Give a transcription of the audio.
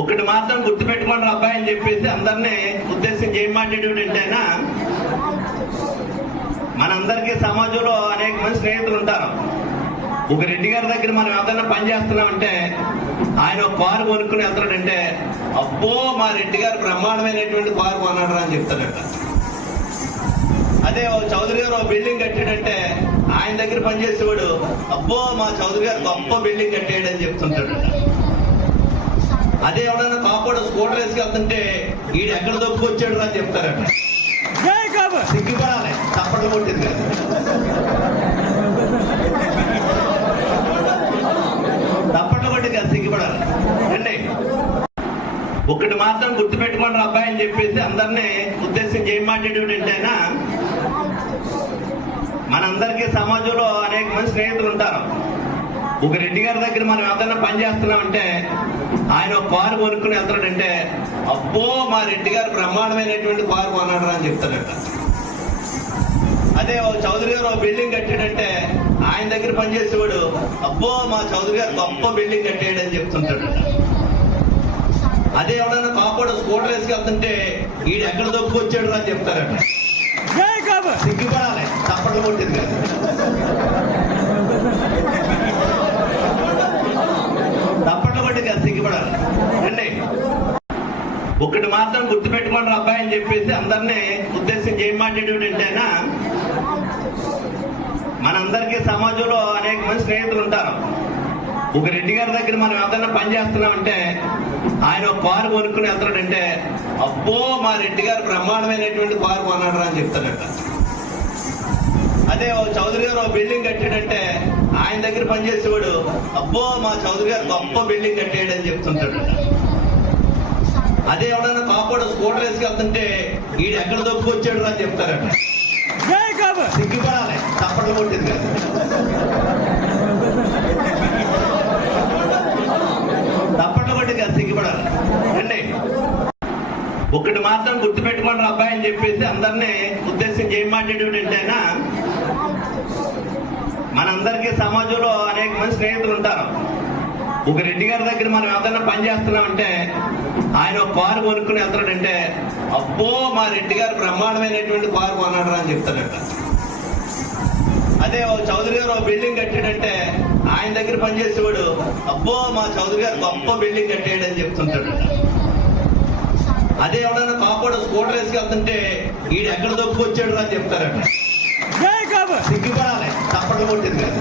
ఒకటి మాత్రం గుర్తుపెట్టుకోండి అబ్బాయి అని చెప్పేసి అందరినీ ఉద్దేశించి ఏం మాట్లాడేటంటే ఆయన మనందరికీ సమాజంలో అనేక మంది స్నేహితులు ఉంటారు. ఒక రెడ్డి గారి దగ్గర మనం ఏదైనా పని చేస్తున్నామంటే ఆయన ఒక కారు కొనుక్కుని వెళ్తాడంటే అబ్బో మా రెడ్డి గారు బ్రహ్మాండమైనటువంటి కారు కొన్నాడు అని చెప్తాడట. అదే చౌదరి గారు ఒక బిల్డింగ్ కట్టాడంటే ఆయన దగ్గర పనిచేసేవాడు అబ్బో మా చౌదరి గారు గొప్ప బిల్డింగ్ కట్టాడు అని చెప్తుంటాడు. అదే ఎవడన్నా కాపాడు స్కూటర్ వేసుకెళ్తుంటే ఈడు ఎక్కడ దొక్కుకొచ్చాడు అని చెప్తారట. సిగ్గుపడాలి, చప్పట్లు కొట్టింది కాదు. చప్పట్లు కొట్టింది కాదు, సిగ్గుపడాలి అండి. ఒకటి మాత్రం గుర్తుపెట్టుకోండి అబ్బాయి అని చెప్పేసి అందరినీ ఉద్దేశించి ఏం మాట్లాడేటంటే ఆయన మనందరికీ సమాజంలో అనేక మంది స్నేహితులు ఉంటారు. ఒక రెడ్డి గారి దగ్గర మనం ఏదైనా పని చేస్తున్నామంటే ఆయన ఒక కారు కొనుక్కుని వెళ్తాడంటే అబ్బో మా రెడ్డి గారు బ్రహ్మాండమైనటువంటి కారు కొన్నాడు అని చెప్తాడట. అదే చౌదరి గారు ఒక బిల్డింగ్ కట్టాడంటే ఆయన దగ్గర పనిచేసేవాడు అబ్బో మా చౌదరి గారు గొప్ప బిల్డింగ్ కట్టాడు అని చెప్తుంటాడు. అదే ఎవడన్నా కాపాడు స్కూటర్ వేసుకెళ్తుంటే ఈడు ఎక్కడ దొక్కుకొచ్చాడు అని చెప్తారట. సిగ్గుపడాలి, చప్పట్లు కొట్టింది కాదు. చప్పట్లు కొట్టింది కాదు, సిగ్గుపడాలి అండి. ఒకటి మాత్రం గుర్తుపెట్టుకోండి అబ్బాయి అని చెప్పేసి అందరినీ ఉద్దేశించి ఏం మాట్లాడేటంటే ఆయన మనందరికీ సమాజంలో అనేక మంది స్నేహితులు ఉంటారు. ఒక రెడ్డి గారి దగ్గర మనం ఏదైనా పని చేస్తున్నామంటే ఆయన ఒక కారు కొనుక్కుని వెళ్తాడంటే అబ్బో మా రెడ్డి గారు బ్రహ్మాండమైనటువంటి కారు కొన్నాడు అని చెప్తాడట. అదే చౌదరి గారు ఒక బిల్డింగ్ కట్టాడంటే ఆయన దగ్గర పనిచేసేవాడు అబ్బో మా చౌదరి గారు గొప్ప బిల్డింగ్ కట్టాడు అని చెప్తుంటాడు. అదే ఎవడన్నా కాపాడు స్కూటర్ వేసుకెళ్తుంటే ఈడు ఎక్కడ దొక్కుకొచ్చాడు అని చెప్తారట. సిగ్గుపడాలి, చప్పట్లు కొట్టింది కాదు. చప్పట్లు కొట్టింది కాదు, సిగ్గుపడాలి అండి. ఒకటి మాత్రం గుర్తుపెట్టుకోండి అబ్బాయి అని చెప్పేసి అందరినీ ఉద్దేశించి ఏం మాట్లాడేటంటే ఆయన మనందరికీ సమాజంలో అనేక మంది స్నేహితులు ఉంటారు. ఒక రెడ్డి గారి దగ్గర మనం ఏదైనా పని చేస్తున్నామంటే ఆయన ఒక కారు కొనుక్కుని వెళ్తాడంటే అబ్బో మా రెడ్డి గారు బ్రహ్మాండమైనటువంటి కారు కొన్నాడు అని చెప్తాడట. అదే చౌదరి గారు ఒక బిల్డింగ్ కట్టాడంటే ఆయన దగ్గర పనిచేసేవాడు అబ్బో మా చౌదరి గారు గొప్ప బిల్డింగ్ కట్టాడు అని చెప్తుంటాడు. అదే ఎవడన్నా కాపాడు స్కూటర్ వేసుకెళ్తుంటే ఈడు ఎక్కడ దొక్కుకొచ్చాడు అని చెప్తారట. సిగ్గుపడాలి, చప్పట్లు కొట్టింది కాదు.